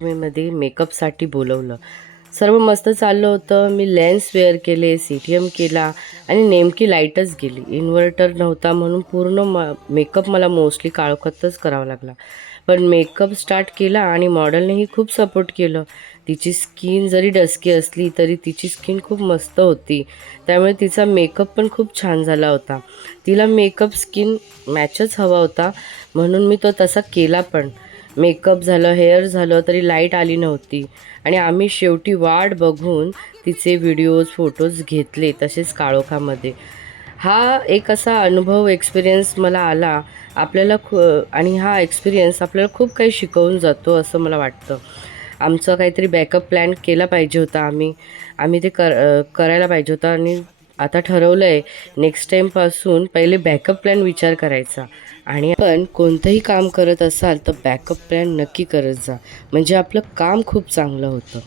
मध्ये मेकअपसाठी बोलवलं. सर्व मस्त चाललं होतं. मी लेन्स वेअर केले, CTM केला आणि नेमकी लाईटच गेली. इन्व्हर्टर नव्हता म्हणून पूर्ण मेकअप मला मोस्टली काळोखातच करावा लागला. पण मेकअप स्टार्ट केला आणि मॉडेलनेही खूप सपोर्ट केलं. तिची स्किन जरी डस्की असली तरी तिची स्किन खूप मस्त होती. त्यामुळे तिचा मेकअप पण खूप छान झाला होता. तिला मेकअप स्किन मॅचच हवा होता म्हणून मी तो तसा केला पण. मेकअप झालं, हेअर झालं तरी लाईट आली नव्हती आणि आम्ही शेवटी वाट बघून तिचे व्हिडिओज, फोटोज घेतले तसेच काळोखामध्ये. हा एक असा अनुभव, एक्सपिरियन्स मला आला आपल्याला आणि हा एक्सपिरियन्स आपल्याला खूप काही शिकवून जातो असं मला वाटतं. आमचं काहीतरी बॅकअप प्लॅन केला पाहिजे होता आम्ही ते करायला पाहिजे होतं आणि आता ठरवलं आहे नेक्स्ट टाईमपासून पहिले बॅकअप प्लॅन विचार करायचा. आणि पण कोणतंही काम करत असाल तर बॅकअप प्लॅन नक्की करत जा, म्हणजे आपलं काम खूप चांगलं होतं.